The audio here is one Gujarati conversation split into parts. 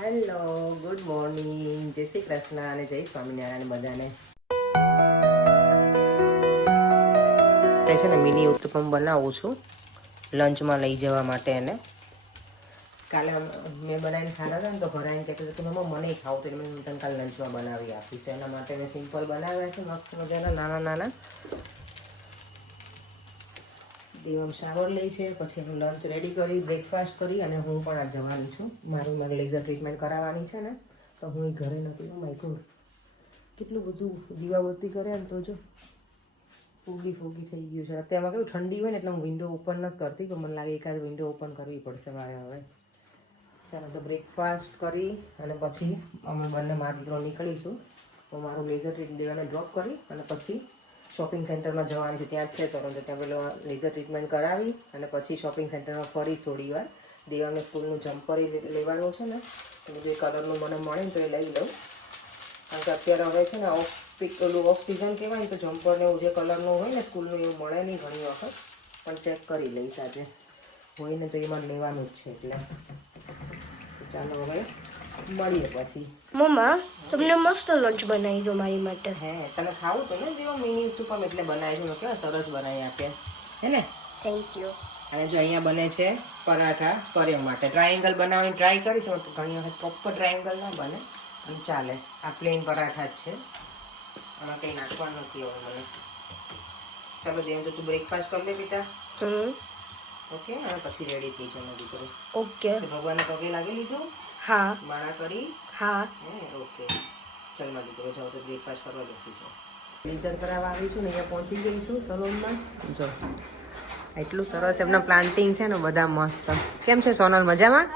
હેલો, ગુડ મોર્નિંગ, જય શ્રી કૃષ્ણ અને જય સ્વામિનારાયણ બધાને. છે ને મિની ઉત્તપમ બનાવું છું લંચમાં લઈ જવા માટે. એને કાલે મેં બનાવીને ખાધા હતા ને તો ઘરે આવીને કહેતું કે મમ્મા મને ખાવું, તો મેં તને કાલે લંચમાં બનાવી આપી છે. એના માટે મેં સિમ્પલ બનાવ્યા છે મસ્ત મજાના નાના નાના. દેવમ શાવર લે છે, પછી હું લંચ રેડી કરી, બ્રેકફાસ્ટ કરી અને હું પણ આ જવાની છું. મારી લેઝર ટ્રીટમેન્ટ કરાવવાની છે ને, તો હું ઘરે નથી. માયકું કેટલું બધું દીવાબત્તી કરે ને તો જો ફૂગી થઈ ગયું છે. અત્યારમાં કેવું ઠંડી હોય ને એટલે હું વિન્ડો ઓપન નથી કરતી, તો મને લાગે એકાદ વિન્ડો ઓપન કરવી પડશે મારે હવે. ચાલો તો બ્રેકફાસ્ટ કરી અને પછી અમે બંને મા દીકરો નીકળીશું. તો મારું લેઝર ટ્રીટમેન્ટ દેવાને ડ્રોપ કરી અને પછી શોપિંગ સેન્ટરમાં જવાનું છે. ત્યાં જ છે તો ત્યાં પેલો લેઝર ટ્રીટમેન્ટ કરાવી અને પછી શોપિંગ સેન્ટરમાં ફરી થોડી વાર. દેવાને સ્કૂલનું જમ્પર લેવાનું છે ને, એટલે જે કલરનું મને મળે ને તો એ લઈ લઉં. કારણ કે અત્યારે હવે છે ને ઓફ સિઝન કહેવાય ને, તો જમ્પરને એવું જે કલરનું હોય ને સ્કૂલનું એવું મળે નહીં ઘણી વખત, પણ ચેક કરી લઈશ આજે. હોય ને તો એમાં લેવાનું જ છે. એટલે ચાલો હવે મળીએ પછી. મમ્મા, તમને મસ્ત લંચ બનાવી દો મારી માટે. હે, તને ખાવું તો ને જેવો મિની ઉત્તપમ એટલે બનાવી દઉં. કેવા સરસ બનાવી આપ્યા હે ને. Thank you. અને જો અહીંયા બને છે પરાઠા કર્યા માટે. ટ્રાયેંગલ બનાવવાની ટ્રાય કરી છે, ઘણી વખત પ્રોપર ટ્રાયેંગલ ના બને અને ચાલે. આ પ્લેન પરાઠા જ છે, આમાં કંઈ નાખવાનું નથી હવે મને. ચાલો દેવ તો તું બ્રેકફાસ્ટ કરી લે બેટા. ઓકે, અને પછી રેડી થઈ જવાનું દીકરો. ઓકે. ભગવાનને પગે લાગી લીધું? હા. માળા કરી? હા. ઓકે, ચાલ મારા દીકરો જાઓ તો બ્રેકફાસ્ટ કરવા બેસી જાઓ. લેઝર કરાવવા આવી છું ને અહીંયા પહોંચી ગઈ છું સલૂનમાં. જો એટલું સરસ એમના પ્લાન્ટિંગ છે ને બધા મસ્ત. કેમ છે સોનલ, મજામાં?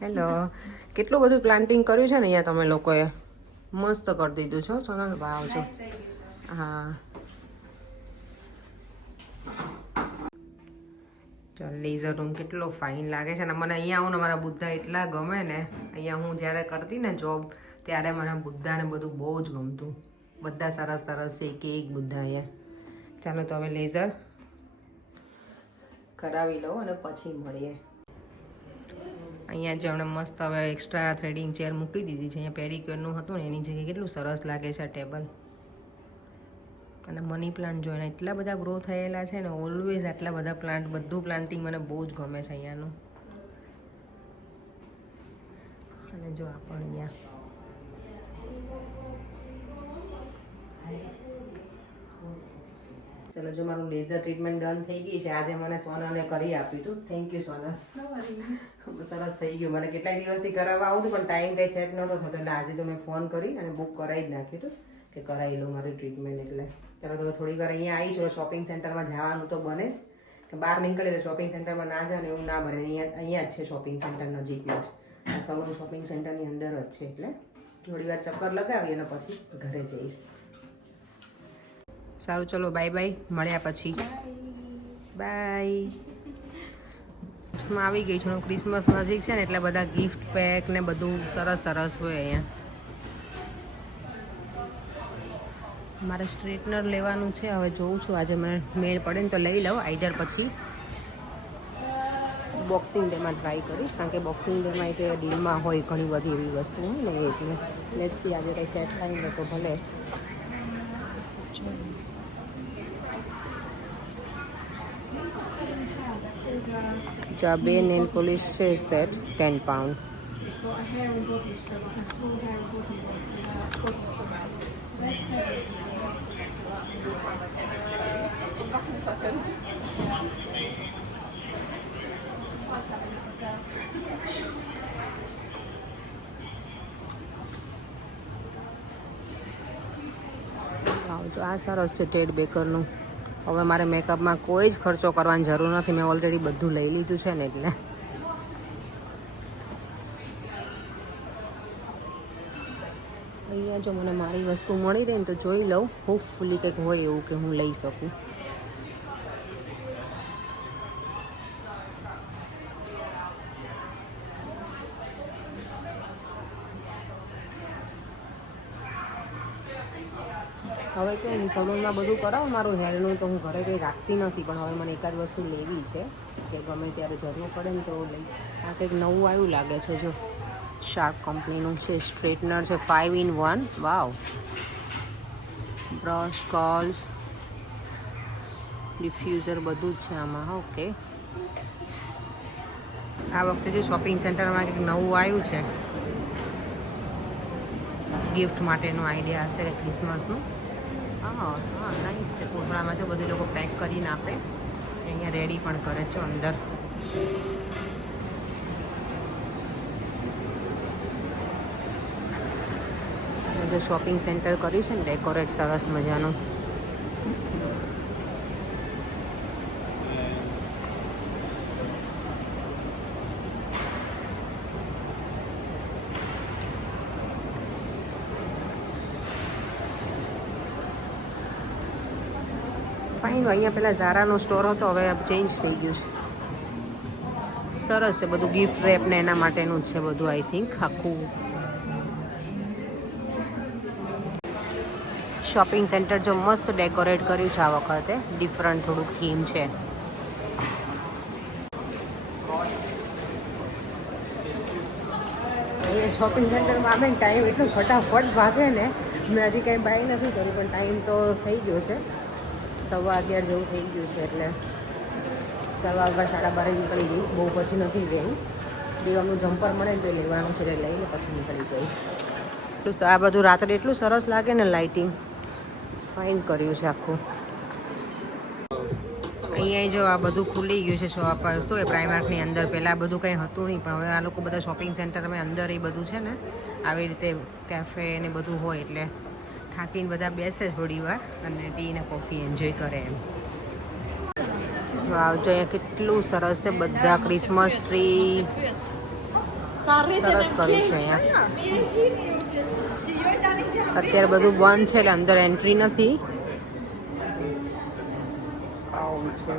હેલો. કેટલું બધું પ્લાન્ટિંગ કર્યું છે ને અહીંયા તમે લોકોએ. મસ્ત કરી દીધું છે સોનલ. વાવ છો. હા ચાલ, લેઝર રૂમ કેટલો ફાઇન લાગે છે ને. મને અહીંયા આવું ને મારા બુદ્ધા એટલા ગમે ને. અહીંયા હું જ્યારે કરતી ને જોબ ત્યારે મને બુદ્ધાને બધું બહુ જ ગમતું. બધા સરસ સરસ છે, એક બુદ્ધા અહીંયા. ચાલો તો હવે લેઝર કરાવી લઉં અને પછી મળીએ. અહીંયા જે હમણાં મસ્ત હવે એક્સ્ટ્રા થ્રેડિંગ ચેર મૂકી દીધી છે. અહીંયા પેડિક્યોરનું હતું ને એની જગ્યાએ કેટલું સરસ લાગે છે આ ટેબલ. અને મની પ્લાન્ટ જોઈને એટલા બધા ગ્રો થયેલા છે ને. ઓલવેઝ આટલા બધા પ્લાન્ટ, બધું પ્લાન્ટિંગ મને બહુ જ ગમે છે અહીંયાનું. અને જો આ પણ અહીંયા ચલો, જો મારું લેઝર ટ્રીટમેન્ટ ડન થઈ ગઈ છે. આજે મને સોનાને કરી આપ્યું હતું. થેન્ક યુ સોના. સરસ થઈ ગયું. મને કેટલાય દિવસથી કરાવવા આવું હતું પણ ટાઈમ કંઈ સેટ નહોતો થતો, એટલે આજે તો મેં ફોન કરી અને બુક કરાવી જ નાખ્યું હતું કે કરાવી લઉં મારી ટ્રીટમેન્ટ. એટલે ચાલો તો થોડી વાર અહીંયા આવી છું. શોપિંગ સેન્ટરમાં જવાનું તો બને જ, કે બહાર નીકળે એટલે શોપિંગ સેન્ટરમાં ના જાય ને એવું ના બને. અહીંયા જ છે શોપિંગ સેન્ટર નજીકમાં જ. આ સલૂન શોપિંગ સેન્ટરની અંદર જ છે. એટલે થોડી વાર ચક્કર લગાવી અને પછી ઘરે જઈશ. સારું, ચલો બાય બાય, મળ્યા પછી. બાય. આવી ગઈ છું. ક્રિસમસ નજીક છે ને એટલે બધા ગિફ્ટ પેક ને બધું સરસ સરસ હોય અહીંયા. મારે સ્ટ્રેટનર લેવાનું છે. હવે જોઉં છું આજે મને મેળ પડે ને તો લઈ લઉં. આઈડર પછી બોક્સિંગ ડેમાં ટ્રાય કરીશ, કારણ કે બોક્સિંગ ડેમાં એટલે ડીલમાં હોય ઘણી બધી એવી વસ્તુ હોય ને. એટલે લેટ્સ સી આજે કંઈ સેટ થાય ને તો ભલે. આ બે નેલ પોલિશ છે સેટ, £10. જો આ સરસ છે ટેડ બેકરનું. હવે મારે મેકઅપમાં કોઈ જ ખર્ચો કરવાની જરૂર નથી. મેં ઓલરેડી બધું લઈ લીધું છે ને. એટલે અહીંયા જો મને મારી વસ્તુ મળી રહે ને તો જોઈ લઉં. હોપફુલી કંઈક હોય એવું કે હું લઈ શકું. હવે કે હું સલૂનમાં બધું કરાવું મારું હેરનું, તો હું ઘરે કંઈ રાખતી નથી. પણ હવે મને એકાદ વસ્તુ લેવી છે કે ગમે ત્યારે જરૂર પડે ને તો લઈ. આ કંઈક નવું આવ્યું લાગે છે. જો શાર્પ કંપનીનું છે. સ્ટ્રેટનર છે 5 in 1. વાવ. બ્રશ, કર્લ્સ, ડિફ્યુઝર બધું જ છે આમાં. ઓકે. આ વખતે જે શોપિંગ સેન્ટરમાં કંઈક નવું આવ્યું છે ગિફ્ટ માટેનું આઈડિયા હશે કે ક્રિસમસનું. હા નાઈસ છે. કોથળામાં જો બધું લોકો પેક કરીને આપે. અહીંયા રેડી પણ કરે છે અંદર. જો શોપિંગ સેન્ટર કર્યું છે ને ડેકોરેટ સરસ મજાનું. ફાઇન. અહીંયા પેલા ઝારાનો સ્ટોર હતો, હવે ચેન્જ થઈ ગયું છે. સરસ છે બધું. ગિફ્ટ રેપ ને એના માટેનું જ છે બધું. આઈ થિંક આખું શોપિંગ સેન્ટર જો મસ્ત ડેકોરેટ કર્યું છે આ વખતે. ડિફરન્ટ થોડુંક થીમ છે. અહીંયા શોપિંગ સેન્ટરમાં આવે ને ટાઈમ એટલો ફટાફટ ભાગે ને. મેં હજી કંઈ બાય નથી કર્યું પણ ટાઈમ તો થઈ ગયો છે. 11:15 જેવું થઈ ગયું છે એટલે 11:15 12:30 નીકળી જઈશ. બહુ પછી નથી ગઈ. દેવાનું જમ્પર મળે ને તો લેવાનું છે એટલે લઈને પછી નીકળી જઈશ. આ બધું રાત્રે એટલું સરસ લાગે ને. લાઇટિંગ ફાઇન કર્યું છે આખું. અહીંયા જો આ બધું ખુલી ગયું છે શોપ. શું એ પ્રાઇમાર્કની અંદર પહેલાં બધું કંઈ હતું નહીં પણ હવે આ લોકો બધા શોપિંગ સેન્ટરમાં અંદર એ બધું છે ને આવી રીતે કેફે ને બધું હોય એટલે થાકીને બધા બેસે થોડી વાર અને ટી ને કોફી એન્જોય કરે એમ. વાવ જો અહીંયા કેટલું સરસ છે. બધા ક્રિસમસ ટ્રી સરસ કર્યું છે અહીંયા. અત્યારે બધું બંધ છે એટલે અંદર એન્ટ્રી નથી. આવું છે.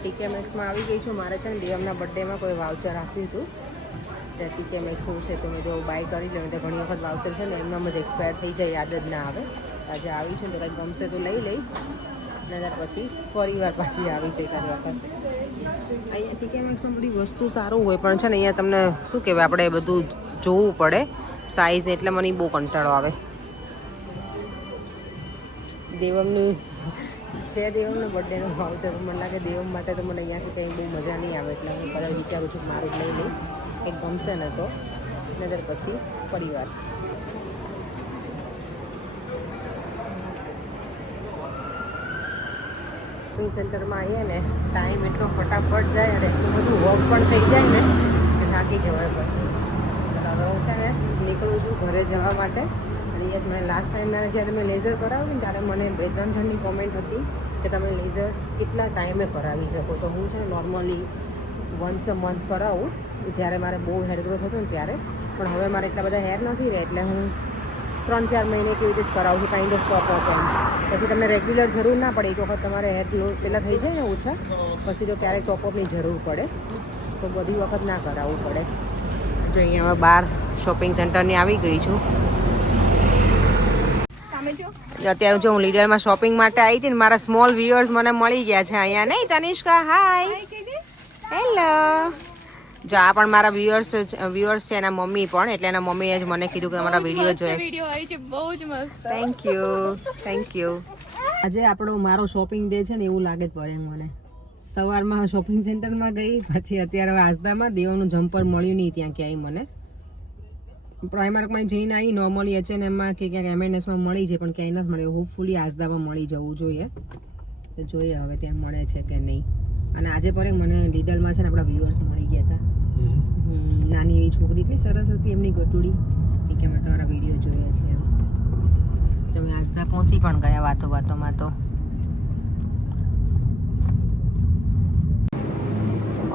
ટીકે મેક્સમાં આવી ગઈ છું. મારે છે ને દેવમના બર્થડેમાં કોઈ વાઉચર આપ્યું હતું. ત્યાં ટીકે મેક્સનું છે તો મેં જો બાય કરી લઉં તો ઘણી વખત વાઉચર છે ને એમનામ જ એક્સપાયર થઈ જાય, યાદ જ ના આવે. આજે આવી છું તો કંઈક ગમશે તો લઈ લઈશ ને ત્યાર પછી ફરી વાર પાછી આવીશ એકાદ વખત. અહીંયા ટીકે મેક્સમાં બધી વસ્તુ સારું હોય પણ છે ને અહીંયા તમને શું કહેવાય આપણે બધું જોવું પડે સાઇઝ. એટલે મને બહુ કંટાળો આવે. દેવમનું છે દેવમનો બર્થડેનો વાઉચર. મને લાગે દેવમ માટે તો મને અહીંયાથી કંઈ બહુ મજા નહીં આવે એટલે હું કદાચ વિચારું છું મારું જ લઈ લઈશ. કંઈક ગમશે ને તો નજર પછી પરિવાર. શોપિંગ સેન્ટરમાં આવીએ ને ટાઈમ એટલો ફટાફટ જાય અને એટલું બધું વર્ક પણ થઈ જાય ને કે થાકી જવાય પછી. ચાલો હવે હું છે ને નીકળું છું ઘરે જવા માટે. અને યસ, મને લાસ્ટ ટાઈમ જ્યારે મેં લેઝર કરાવ્યું ને ત્યારે મને 2-3 જણની કોમેન્ટ હતી કે તમે લેઝર કેટલા ટાઈમે કરાવી શકો. તો હું છે ને નોર્મલી વન્સ અ મંથ કરાવું જ્યારે મારે બહુ હેર ગ્રોથ હતો ને ત્યારે. પણ હવે મારે એટલા બધા હેર નથી રહે એટલે હું 3-4 મહિને કેવી રીતે જ કરાવું છું. કાઇન્ડ ઓફ ટોપ અપ એમ. પછી તમને રેગ્યુલર જરૂર ના પડે. એક વખત તમારે હેર ગ્લો પહેલાં થઈ જાય ને ઓછા પછી તો ક્યારેક ટોપઅપની જરૂર પડે તો બધી વખત ના કરાવવું પડે. જો અહીંયા હવે બહાર શોપિંગ સેન્ટરની આવી ગઈ છું. અત્યારે જો હું લીડરમાં શોપિંગ માટે આવી હતી ને મારા સ્મોલ વ્યુઅર્સ મને મળી ગયા છે અહીંયા. નહીં તનિષ્કા? હાય. હેલો. જો આ પણ મારા વ્યુઅર્સ છે. એના મમ્મી પણ. એટલે એના મમ્મીએ જ મને કીધું કે તમારા વિડીયો જોઈએ. બહુ જ મસ્ત. Thank you. આજે આપણો મારો શોપિંગ ડે છે ને એવું લાગે જ પડે મને. સવારમાં શોપિંગ સેન્ટરમાં ગઈ પછી અત્યારે હવે આઝદામાં દેવાનું જમ્પર મળ્યું નહીં ત્યાં ક્યાંય મને. પ્રાઇમાર્કમાં જઈને આવી નોર્મલી H&Mમાં કે ક્યાંક M&Sમાં મળી છે પણ ક્યાંય નથી મળે. હોપફુલી આઝદામાં મળી જવું જોઈએ. તો જોઈએ હવે ત્યાં મળે છે કે નહીં. અને આજે પર મને લીડલમાં છે ને આપણા વ્યુઅર્સ મળી ગયા હતા. નાની એવી છોકરી એટલી સરસ હતી એમની ગટુડી કે અમે તમારા વિડીયો જોયા છે એમ. તો અમે આઝદા પહોંચી પણ ગયા વાતોમાં તો.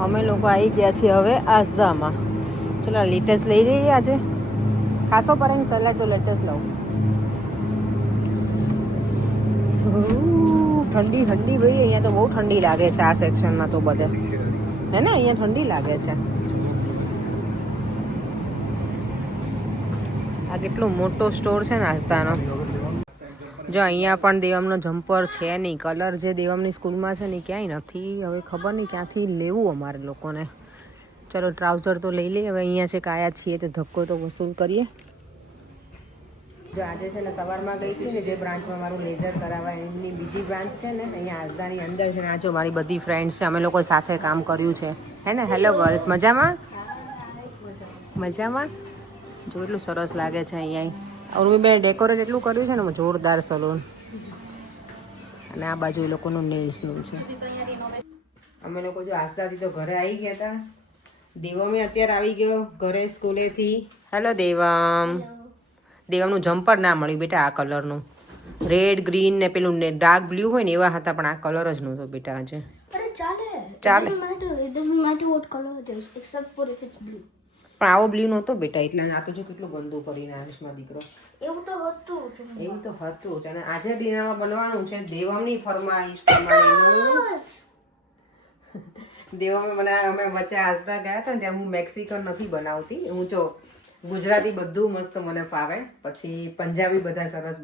અમે લોકો આવી ગયા છીએ હવે આઝદામાં. ચલો લેટેસ્ટ લઈ લઈએ આજે. ખાસો પર સલાડ તો લેટેસ્ટ લઉં. ઠંડી ભાઈ અહીંયા તો બહુ ઠંડી લાગે છે આ સેક્શનમાં તો બધે. હે ને અહીંયા ઠંડી લાગે છે. આ કેટલો મોટો સ્ટોર છે નાસ્તાનો. જો અહીંયા પણ દેવમનો જમ્પર છે નહીં. કલર જે દેવમની સ્કૂલમાં છે ને ક્યાંય નથી. હવે ખબર નહીં ક્યાંથી લેવું અમારે લોકોને. ચલો ટ્રાઉઝર તો લઈ લઈએ. હવે અહીંયા છે કાયા છીએ તો ધક્કો તો વસૂલ કરીએ. જો આજે છે ને સવારમાં ગઈ હતી ને જે બ્રાન્ચમાં મારું લેઝર કરાવવા એમની બીજી બ્રાન્ચ છે ને અહીંયા આજદાની અંદર છે ને. આ જો મારી બધી ફ્રેન્ડ્સ છે, અમે લોકો સાથે કામ કર્યું છે હે ને. હેલો ગર્લ્સ, મજામાં? મજામાં? જો એટલું સરસ લાગે છે અહીંયા. ઉર્મીબેન ડેકોરેટ એટલું કર્યું છે ને જોરદાર સલૂન. અને આ બાજુ એ લોકોનું નેલ્સનું છે. અમે લોકો જો આસ્તાથી તો ઘરે આવી ગયા હતા. દેવમે અત્યારે આવી ગયો ઘરે સ્કૂલેથી. હેલો દેવમ. દેવમનું જમ્પર ના મળ્યું બેટા આ કલરનું. રેડ ગ્રીન ને પેલું ડાર્ક બ્લુ હોય ને એવા હતા પણ આ કલર જ નહોતો બેટા આજે. ચાલે પણ આવો બ્લુ નહોતો બેટા એટલે આ તો જો કેટલું ગંદુ કરીને આવીશ મારો દીકરો. એવું તો હતું જ. અને આજે ડિનરમાં બનવાનું છે દેવમની ફરમાઈશ પ્રમાણેનું. દેવમે બનાવ્યા. અમે વચ્ચે આજતા ગયા હતા ને ત્યાં હું મેક્સિકન નથી બનાવતી. હું જો ગુજરાતી બધું મસ્ત મને ફાવે. પછી પંજાબી બધા સરસ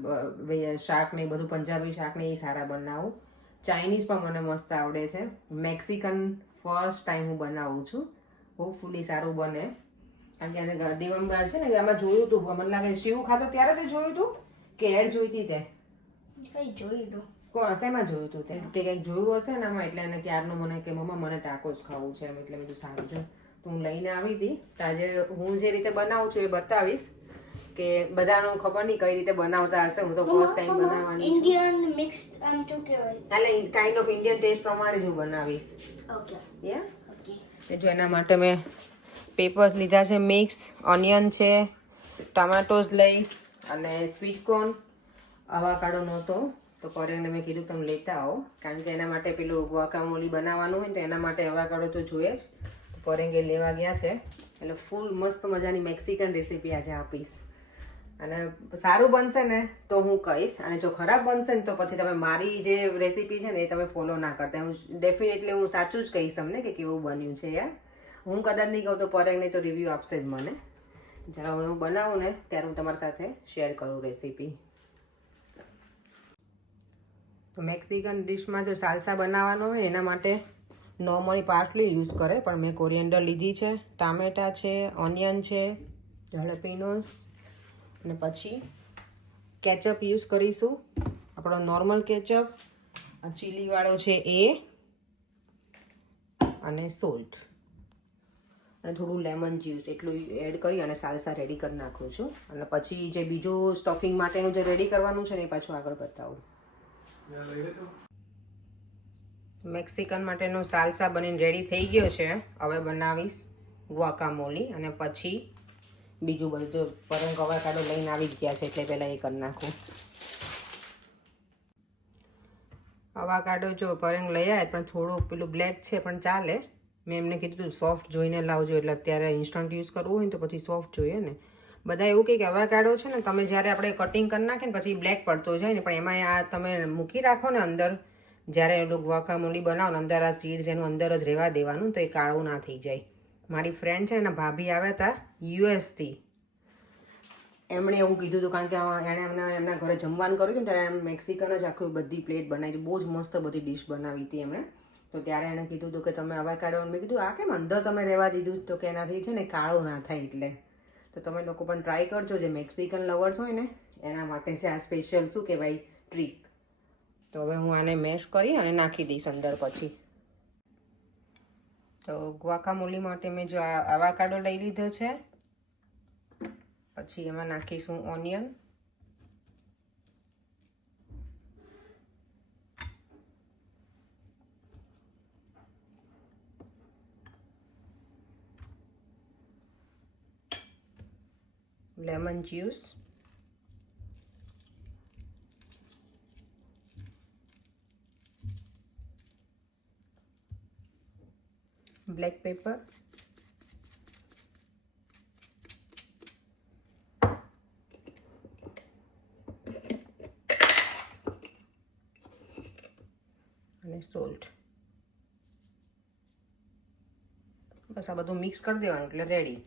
શાક ને બધું પંજાબી શાક ને એ સારા બનાવું. ચાઇનીઝ પણ મને મસ્ત આવડે છે. મેક્સિકન ફર્સ્ટ ટાઈમ હું બનાવું છું. હોપફુલી સારું બને. કારણ કે એને દેવમ છે ને આમાં જોયું હતું. મને લાગે શિવ ખાતો ત્યારે તે જોયું હતું કે એડ જોઈતી તે જોયું હતું. કોણ શેમાં જોયું હતું તે કે કંઈક જોયું હશે ને આમાં. એટલે એને ક્યારનો મને કે મમ્મા મને ટાકો જ ખાવું છે. એટલે મેં સારું છે તો હું લઈને આવી હતી. તો આજે હું જે રીતે બનાવું છું એ બતાવીશ કે બધાનું ખબર નહીં કઈ રીતે બનાવતા હશે. હું તો ફર્સ્ટ ટાઈમ બનાવવાની છું. ઇન્ડિયન મિક્સ્ડ આમ તો કહેવાય. એટલે કાઇન્ડ ઓફ ઇન્ડિયન ટેસ્ટ પ્રમાણે જ હું બનાવીશ. Okay yeah okay. જો એના માટે મેં પેપર્સ લીધા છે મિક્સ. ઓનિયન છે, ટમાટોસ લઈશ અને સ્વીટ કોર્ન. અવાકાડો નહોતો તો પરેને મેં કીધું તમે લેતા આવો. કારણ કે એના માટે પેલું ગુઆકામોલી બનાવવાનું હોય ને તો એના માટે અવાકાડો તો જોઈએ જ. પરેંગે લેવા ગયા છે. એટલે ફૂલ મસ્ત મજાની મેક્સિકન રેસીપી આજે આપીશ. અને સારું બનશે ને તો હું કહીશ. અને જો ખરાબ બનશે ને તો પછી તમે મારી જે રેસીપી છે ને એ તમે ફોલો ના કરતા. હું ડેફિનેટલી હું સાચું જ કહીશ તમને કે કેવું બન્યું છે યાર. હું કદાચ નહીં કહું તો પરેંગને તો રિવ્યૂ આપશે જ મને. જ્યારે હું બનાવું ને ત્યારે હું તમારી સાથે શેર કરું રેસીપી. તો મેક્સિકન ડિશમાં જો સાલસા બનાવવાનો હોય ને એના માટે નોર્મલી પાર્સલી યુઝ કરે પણ મેં કોરિએન્ડર લીધી છે, ટામેટા છે, ઓનિયન છે, જળપીનોસ અને પછી કેચઅપ યુઝ કરીશું. આપણો નોર્મલ કેચઅપ. આ ચીલીવાળો છે એ અને સોલ્ટ અને થોડું લેમન જ્યુસ એટલું એડ કરી અને સાલસા રેડી કરી નાખું છું. અને પછી જે બીજું સ્ટફિંગ માટેનું જે રેડી કરવાનું છે ને એ પાછું આગળ બતાવું. મેક્સિકન માટેનો સાલસા બનીને રેડી થઈ ગયો છે. હવે બનાવીશ ગુઆકામોલી અને પછી બીજું બધું. પરેંગ અવાકાડો લઈને આવી જ ગયા છે એટલે પહેલાં એ કરી નાખું. અવાકાડો જો પરેંગ લઈ આવે પણ થોડું પેલું બ્લેક છે પણ ચાલે. મેં એમને કીધું સોફ્ટ જોઈને લાવજો એટલે અત્યારે ઇન્સ્ટન્ટ યુઝ કરવું હોય ને તો પછી સોફ્ટ જોઈએ ને. બધા એવું કહે કે અવાકાડો છે ને તમે જ્યારે આપણે કટિંગ કરી નાખીએ ને પછી બ્લેક પડતો જાય ને પણ એમાં આ તમે મૂકી રાખો ને અંદર જ્યારે એનું ગુઆકામોલી બનાવો ને અંદર આ સીડ્સ એનું અંદર જ રહેવા દેવાનું તો એ કાળું ના થઈ જાય. મારી ફ્રેન્ડ છે એના ભાભી આવ્યા હતા યુએસથી. એમણે એવું કીધું હતું કારણ કે એણે એમના ઘરે જમવાનું કર્યું હતું ને ત્યારે એમ મેક્સિકન જ આખું બધી પ્લેટ બનાવી હતી. બહુ જ મસ્ત બધી ડિશ બનાવી હતી એમણે. તો ત્યારે એણે કીધું હતું કે તમે અવાકાડો. મેં કીધું આ કેમ અંદર તમે રહેવા દીધું તો કે એનાથી છે ને કાળું ના થાય એટલે. તો તમે લોકો પણ ટ્રાય કરજો જે મેક્સિકન લવર્સ હોય ને એના માટે છે આ સ્પેશિયલ શું કહેવાય ટ્રીક. તો હવે હું આને મેશ કરી અને નાખી દઈશ અંદર પછી. તો ગુઆકામોલી માટે મેં જો આ અવાકાડો લઈ લીધો છે. પછી એમાં નાખીશું onion. Lemon juice. Black paper. અને સોલ્ટ. બસ આ બધું મિક્સ કરી દેવાનું એટલે રેડી.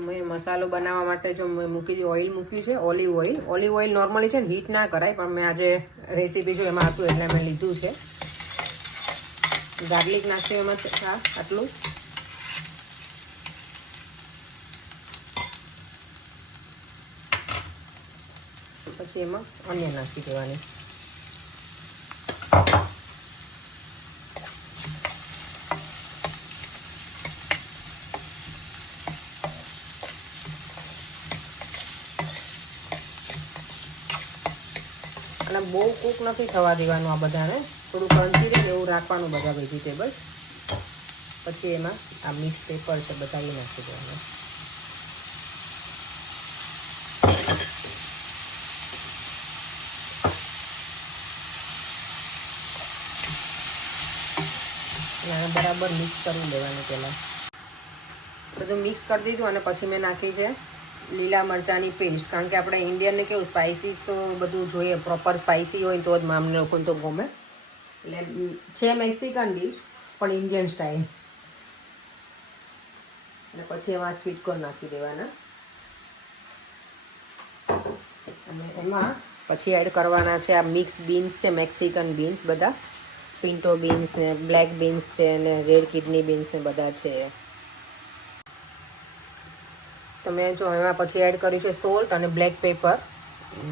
મેં મસાલો બનાવવા માટે જો મેં ઓઇલ મૂક્યું છે, ઓલિવ ઓઇલ નોર્મલી છે ને હીટ ના કરાય, પણ મેં આજે રેસીપી જો એમાં હતું એટલે મેં લીધું છે. ગાર્લિક નાખ્યું એમાં આટલું, પછી એમાં ઓનિયન નાખી દેવાની. અને બહુ કૂક નથી થવા દેવાનું આ બધાને, થોડું ક્રન્ચી રહે એવું રાખવાનું બધા વેજીટેબલ્સ. પછી એમાં આ મિક્સ પેપર છે બધા એ નાખી દેવાનું. અને બરાબર મિક્સ કરી લેવાનું પહેલાં. બધું મિક્સ કરી દીધું અને પછી મેં નાખી છે લીલા મરચાંની પેસ્ટ, કારણ કે આપણે ઇન્ડિયનને કેવું સ્પાઇસીસ તો બધું જોઈએ, પ્રોપર સ્પાઇસી હોય તો જ અમને લોકોને તો ગમે. એટલે છે મેક્સિકન ડીશ પણ ઇન્ડિયન સ્ટાઇલ. અને પછી એમાં સ્વીટ કોર્ન નાખી દેવાના. અને એમાં પછી એડ કરવાના છે આ મિક્સ બીન્સ છે, મેક્સિકન બીન્સ બધા, પિન્ટો બીન્સ ને બ્લેક બીન્સ છે ને રેડ કિડની બીન્સ ને બધા છે. તો મેં જો એમાં પછી એડ કર્યું છે સોલ્ટ અને બ્લેક પેપર.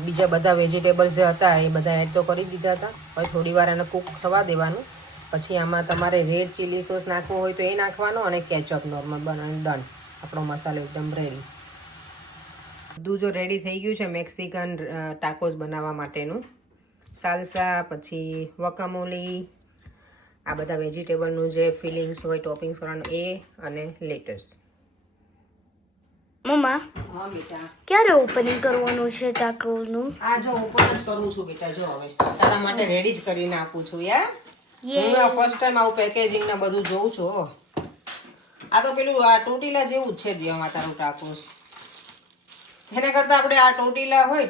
બીજા બધા વેજીટેબલ્સ જે હતા એ બધા એડ તો કરી દીધા હતા. હવે થોડી વાર એને કૂક થવા દેવાનું. પછી આમાં તમારે રેડ ચીલી સોસ નાખવો હોય તો એ નાખવાનો, અને કેચઅપ નોર્મલ બનાવીને ડન. આપણો મસાલો એકદમ રેડી. બધું જો રેડી થઈ ગયું છે મેક્સિકન ટાકોસ બનાવવા માટેનું. સાલ્સા, પછી વકામોલી, આ બધા વેજીટેબલનું જે ફિલિંગ્સ હોય ટોપિંગ્સ કરવાનું એ, અને લેટસ. મમ્મા હા બેટા, ક્યારે ઓપનિંગ કરવાનું છે ટાકોનું? આ જો ઓપન જ કરું છું બેટા. જો હવે તારા માટે રેડી જ કરીને આપું છું યાર. હું આ ફર્સ્ટ ટાઈમ આવું પેકેજિંગ ને બધું જોઉં છું. આ તો પેલું આ ટોટીલા જેવું જ છે દેવામાં તારું ટાકોસ. એના કરતા આપણે આ ટોટીલા હોય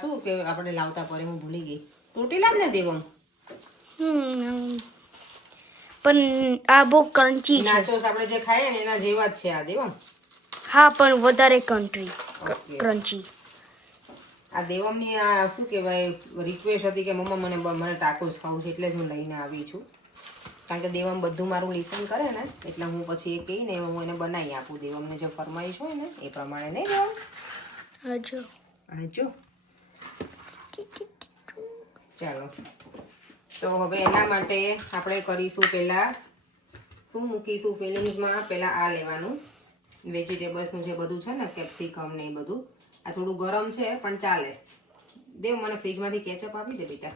શું કે આપણે લાવતા પડે, હું ભૂલી ગઈ. ટોટીલા જ ને દેવમ? પણ આ બહુ ક્રન્ચી છે. નાચોસ આપણે જે ખાઈએ ને એના જેવા જ છે આ દેવમ. હા, પણ વધારે ક્રન્ચી. આ દેવમની આ શું કહેવાય રિક્વેસ્ટ હતી કે મમ્મા મને ટાકોસ ખાવું છે, એટલે જ હું લઈને આવી છું. કારણ કે દેવમ બધું મારું લિસન કરે ને, એટલે હું પછી એ કહીને હું એને બનાવી આપું. દેવમને જે ફરમાઈશ હોય ને એ પ્રમાણે. નહીં દેવમ? હાજો. ચાલો, તો હવે એના માટે આપણે કરીશું પહેલાં શું મૂકીશું ફિલિંગ્સમાં. પહેલાં આ લેવાનું વેજીટેબલ્સનું જે બધું છે ને, કેપ્સિકમ ને એ બધું. આ થોડું ગરમ છે પણ ચાલે. દેવ મને ફ્રીજમાંથી કેચઅપ આપી દે બેટા.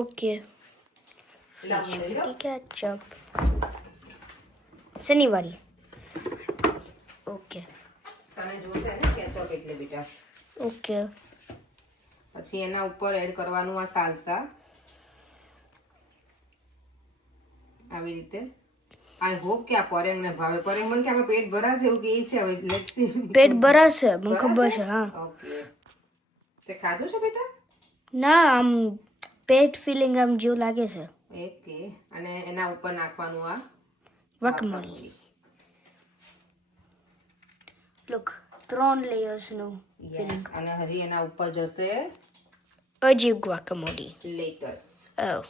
ઓકે. કેચઅપ શનિવારી. ઓકે. તને જોશે ને કેચઅપ એટલે બેટા. ઓકે. પછી એના ઉપર એડ કરવાનું આ સાલ્સા, આવી રીતે. આઈ હોપ કે આ પરેંગ ને ભાવે. પરેંગ મને કે આમાં પેટ ભરાશે એવું કે છે. હવે લેટ્સ સી. પેટ ભરાશે, મને ખબર છે. હા. ઓકે. તે ખાધું છે બેટા? ના, આમ પેટ ફિલિંગ આમ જેવું લાગે છે. ઓકે. અને એના ઉપર નાખવાનું આ વાકમોલી. લુક, 3 લેયર્સ નું ફિલિંગ. અને હજી એના ઉપર જશે અજીબ guacamole. લેટસ. Oh.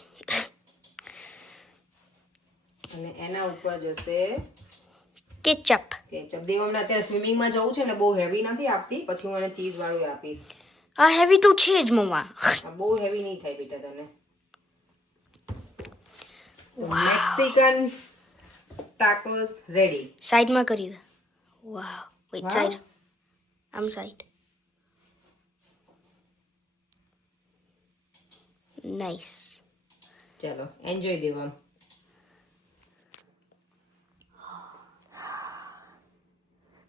અને એના ઉપર જશે કેચઅપ. કેચઅપ. દેવમને અત્યારે સ્વિમિંગમાં જવું છે ને, બહુ હેવી નથી આપતી. પછી હું એને ચીઝ વાળું આપીશ. આ હેવી તો છે જ મમ્મા. બહુ હેવી નહીં થાય બેટા તને. Mexican tacos ready. સાઈડમાં કરી દે. વાવ. Wait, side. આમ સાઈડ. નાઈસ. ચલો, એન્જોય દેવમ.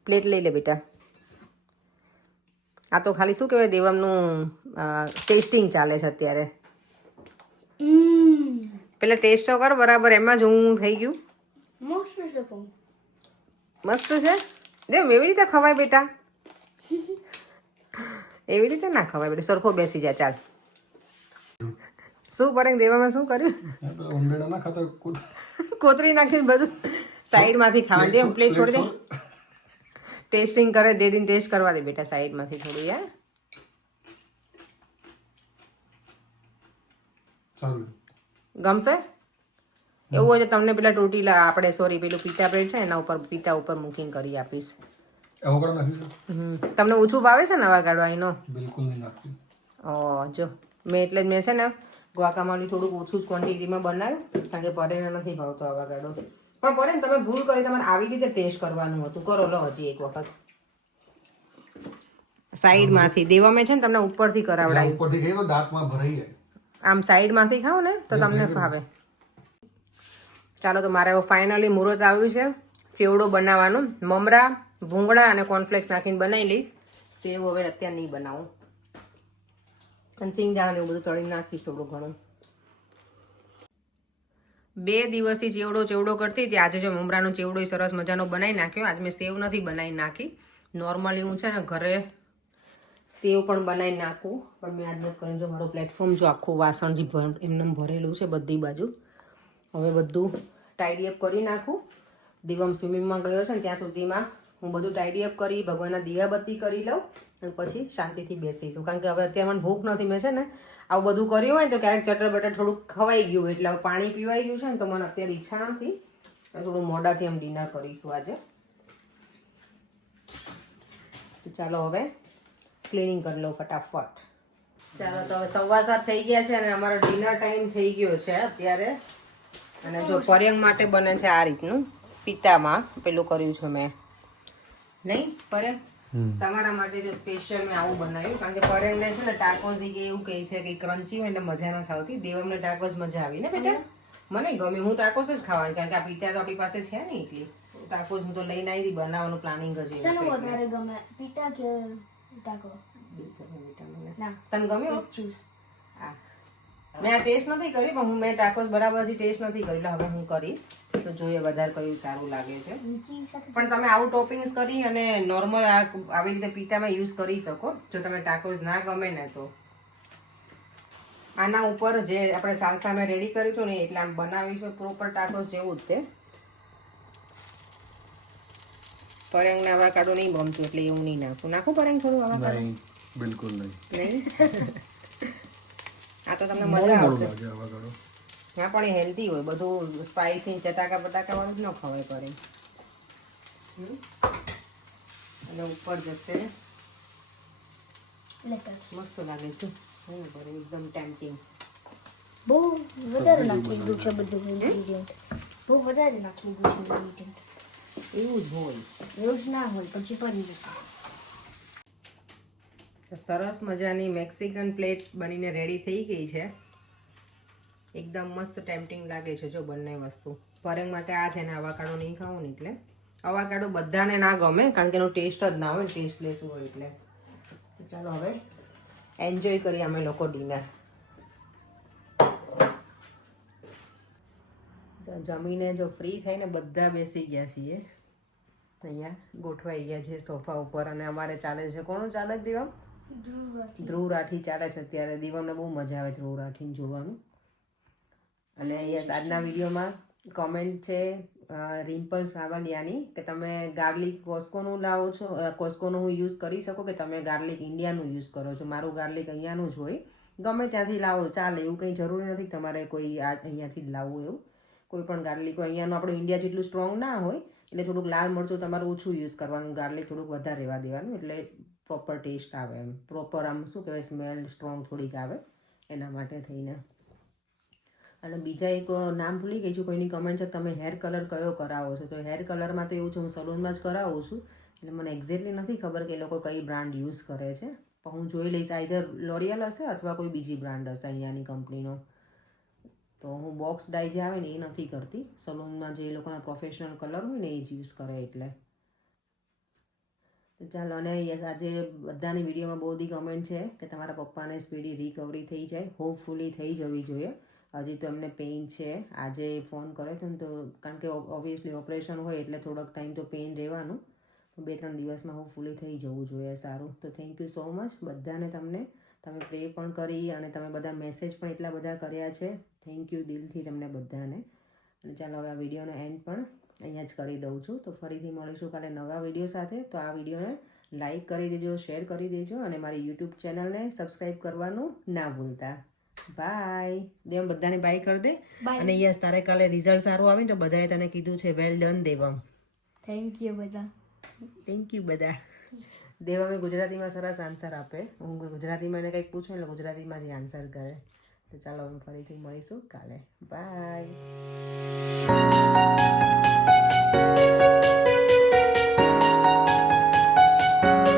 પ્લેટ લઈ લે બેટા. આ તો ખાલી શું કહેવાય દેવમનું ટેસ્ટિંગ ચાલે છે અત્યારે. પેલા ટેસ્ટ તો કર બરાબર. એમાં જ હું થઈ ગયું. મસ્ત છે દેવ. એવી રીતે ખવાય બેટા? એવી રીતે ના ખવાય બેટા. સરખો બેસી જાય. ચાલ. શું પરેંગ દેવામાં શું કર્યું? કોતરી નાખીને બધું સાઈડમાંથી ખાવાનું. દે પ્લેટ છોડી દે. ટેસ્ટિંગ કરે દેડીને ટેસ્ટ કરવા દે બેટા સાઈડમાંથી થોડું યાર. સારું ગમશે એવું હોય તો તમને પેલા ટોટીલા આપણે સોરી પેલું પીતા બ્રેડ છે એના ઉપર પીતા ઉપર મૂકીને કરી આપીશ. એવોકાડો નાખ્યું છે? તમને ઓછું ભાવે છે ને અવાકાડો અહીંનો? બિલકુલ નહીં નાખતી. જો મેં એટલે જ મેં છે ને ગુઆકામાલી થોડુંક ઓછું જ ક્વોન્ટિટીમાં બનાવ્યું કારણ કે પરેને નથી ભાવતો અવાકાડો. પણ પરે ને તમે ભૂલ કરી તમારે આવી રીતે ટેસ્ટ કરવાનું હતું. કરો લો હજી એક વખત સાઈડમાંથી. દેવામાં છે ને તમને ઉપરથી કરાવડાવ્યું. ઉપરથી ખાઈએ તો દાંતમાં ભરાઈ જાય. આમ સાઈડમાંથી ખાઓ ને તો તમને ફાવે. ચાલો તો મારે હવે ફાઇનલી મુહૂર્ત આવ્યું છે ચેવડો બનાવવાનું. મમરા ભૂંગળા અને કોર્નફ્લેક્સ નાખીને બનાવી લઈશ. સેવ હવે અત્યારે નહીં બનાવું અને સિંગદાણા ને એવું બધું તળીને નાખીશ થોડું ઘણું. 2 દિવસથી ચેવડો કરતી હતી. આજે જો મમરાનો ચેવડો સરસ મજાનો બનાવી નાખ્યો. આજે મેં સેવ નથી બનાવી નાખી. નોર્મલી હું છે ને ઘરે સેવ પણ બનાવી નાખું પણ મેં આજ નથી કર્યું. જો મારું પ્લેટફોર્મ જો આખું વાસણ જે એમને ભરેલું છે બધી બાજુ. હવે બધું ટાઈડી અપ કરી નાખું. દીવમ સ્વિમિંગમાં ગયો છે ને ત્યાં સુધીમાં હું બધું ટાઈડી અપ કરી ભગવાનના દીવાબત્તી કરી લઉં અને પછી શાંતિથી બેસીશું. કારણ કે હવે અત્યારે મને ભૂખ નથી. મેં છે ને આવું બધું કર્યું હોય ને તો ક્યારેક ચટર બટર થોડુંક ખવાઈ ગયું એટલે હવે પાણી પીવાઈ ગયું છે ને તો મને અત્યારે ઈચ્છા નથી. થોડું મોડાથી આમ ડિનર કરીશું આજે. તો ચાલો હવે ક્લિનિંગ કરી લઉં ફટાફટ. ચાલો તો હવે 7:15 થઈ ગયા છે અને અમારો ડિનર ટાઈમ થઈ ગયો છે અત્યારે. અને જો પર્યંગ માટે બને છે આ રીતનું પિત્તામાં પેલું કર્યું છે મેં. નહીં પર્યંગ તમારા માટે જો સ્પેશિયલ મેં આવું બનાવ્યું કારણ કે પર્યંગને છે ને ટાકોઝ એવું કહે છે કે ક્રન્ચી હોય એટલે મજા નથી આવતી. દેવમને ટાકોઝ મજા આવી ને બેટા? મને ગમે. હું ટાકોઝ જ ખાવાની કારણ કે આ પિત્તા તો આપણી પાસે છે ને એટલી ટાકોઝ હું તો લઈને આવી હતી. બનાવવાનું પ્લાનિંગ જ એવું. શેનું વધારે ગમે પીટા કે ટાકો? તને ગમ્યું? હા મેં આ ટેસ્ટ નથી કરી પણ મેં ટાકોસ બરાબર હજી ટેસ્ટ નથી કરી એટલે હવે હું કરીશ તો જોઈએ વધારે કયું સારું લાગે છે. પણ તમે આવું ટોપિંગ્સ કરી અને નોર્મલ આવી રીતે પીતામાં યુઝ કરી શકો જો તમે ટાકોસ ના ગમે ને તો. આના ઉપર જે આપણે સાલસા મેં રેડી કર્યું હતું ને એટલે આમ બનાવીશું પ્રોપર ટાકોસ જેવું જ તે. પરેંગના અવાકાડો નહીં ગમતું એટલે એવું નહીં નાખું. નાખું પરેંગ થોડું અવાકાડો? નહીં બિલકુલ નહીં. નહીં આ તો તમને મજા આવશે. અવાકાડો હા પણ એ હેલ્ધી હોય. બધું સ્પાઇસી ચટાકા બટાકા વાળું જ ન ખવાય પડે. અને ઉપર જશે મસ્ત લાગે છે એકદમ ટેમ્પટિંગ. બહુ વધારે નાખી દીધું છે બધું ઇન્ગ્રેડિયન્ટ. બહુ વધારે નાખી દીધું છે ઇન્ગ્રેડિયન્ટ. એવું જ હોય. એવું જ ના હોય પછી પડી જશે. સરસ મજાની મેક્સિકન પ્લેટ બનીને રેડી થઈ ગઈ છે. એકદમ મસ્ત ટેમ્પટિંગ લાગે છે જો બંને વસ્તુ. પરેંગ માટે આ છે ને અવાકાડો નહીં ખાવું ને એટલે અવાકાડો બધાને ના ગમે કારણ કે એનો ટેસ્ટ જ ના હોય. ટેસ્ટ લેશું હોય એટલે. ચાલો હવે એન્જોય કરીએ અમે લોકો ડિનર. જમીને જો ફ્રી થઈને બધા બેસી ગયા છીએ. અહીંયા ગોઠવાઈ ગયા છે સોફા ઉપર અને અમારે ચાલે છે કોનું ચાલે છે દીવમ? ધ્રુવ રાઠી ચાલે છે અત્યારે. દીવમને બહુ મજા આવે ધ્રુવ રાઠીને જોવાનું. અને યસ આજના વિડીયોમાં કોમેન્ટ છે રિમ્પલ સાવલિયાની કે તમે ગાર્લિક કોસ્કોનું લાવો છો. કોસ્કોનું હું યુઝ કરી શકો કે તમે ગાર્લિક ઇન્ડિયાનું યુઝ કરો છો. મારું ગાર્લિક અહીંયાનું જ હોય. ગમે ત્યાંથી લાવો ચાલે એવું કંઈ જરૂરી નથી તમારે કોઈ આ અહીંયાથી જ લાવવું એવું. કોઈ પણ ગાર્લિક હોય અહીંયાનું આપણું ઇન્ડિયા જેટલું સ્ટ્રોંગ ના હોય એટલે થોડુંક લાલ મરચું તમારે ઓછું યુઝ કરવાનું. ગાર્લિક થોડુંક વધારે રહેવા દેવાનું એટલે પ્રોપર ટેસ્ટ આવે એમ. પ્રોપર આમ શું કહેવાય સ્મેલ સ્ટ્રોંગ થોડીક આવે એના માટે થઈને. અને બીજા એક નામ ભૂલી ગઈ છું કોઈની કમેન્ટ છે તમે હેર કલર કયો કરાવો છો? તો હેર કલરમાં તો એવું છે હું સલૂનમાં જ કરાવું છું એટલે મને એક્ઝેક્ટલી નથી ખબર કે એ લોકો કઈ બ્રાન્ડ યુઝ કરે છે. પણ હું જોઈ લઈશ આઈધર લોરિયલ હશે અથવા કોઈ બીજી બ્રાન્ડ હશે અહીંયાની કંપનીનો. તો હું બોક્સ ડાય જે આવે ને એ નથી કરતી. સલૂનમાં જે લોકોના પ્રોફેશનલ કલર હોય ને એ જ યુઝ કરે એટલે. તો ચાલો અને આજે બધાની વિડીયોમાં બહુ બધી કમેન્ટ છે કે તમારા પપ્પાને સ્પીડી રિકવરી થઈ જાય. હોપફુલી થઈ જવી જોઈએ. હજી તો એમને પેઇન છે. આજે ફોન કર્યો હતો ને તો કારણ કે ઓબ્વિયસલી ઓપરેશન હોય એટલે થોડોક ટાઈમ તો પેઇન રહેવાનું. 2-3 દિવસમાં હોપફુલી થઈ જવું જોઈએ સારું. તો થેન્ક યુ સો મચ બધાને. તમે પ્રે પણ કરી અને તમે બધા મેસેજ પણ એટલા બધા કર્યા છે. થેન્ક યુ દિલથી તમને બધાને. અને ચાલો હવે આ વિડીયોનો એન્ડ પણ અહીંયા જ કરી દઉં છું. તો ફરીથી મળીશું કાલે નવા વિડીયો સાથે. તો આ વિડીયોને લાઈક કરી દેજો, શેર કરી દેજો અને મારી યુટ્યુબ ચેનલને સબસ્ક્રાઈબ કરવાનું ના ભૂલતા. બાય. દેવમ બધાને બાય કરી દે. અને યસ, તારે કાલે રિઝલ્ટ સારું આવે ને તો બધાએ તને કીધું છે well done Devam. Thank you બધા. થેન્ક યુ બધા. દેવમે ગુજરાતીમાં સરસ આન્સર આપે. હું ગુજરાતીમાં એને કંઈક પૂછું એટલે ગુજરાતીમાં જ આન્સર કરે. તો ચાલો અમે ફરીથી મળીશું કાલે. બાય.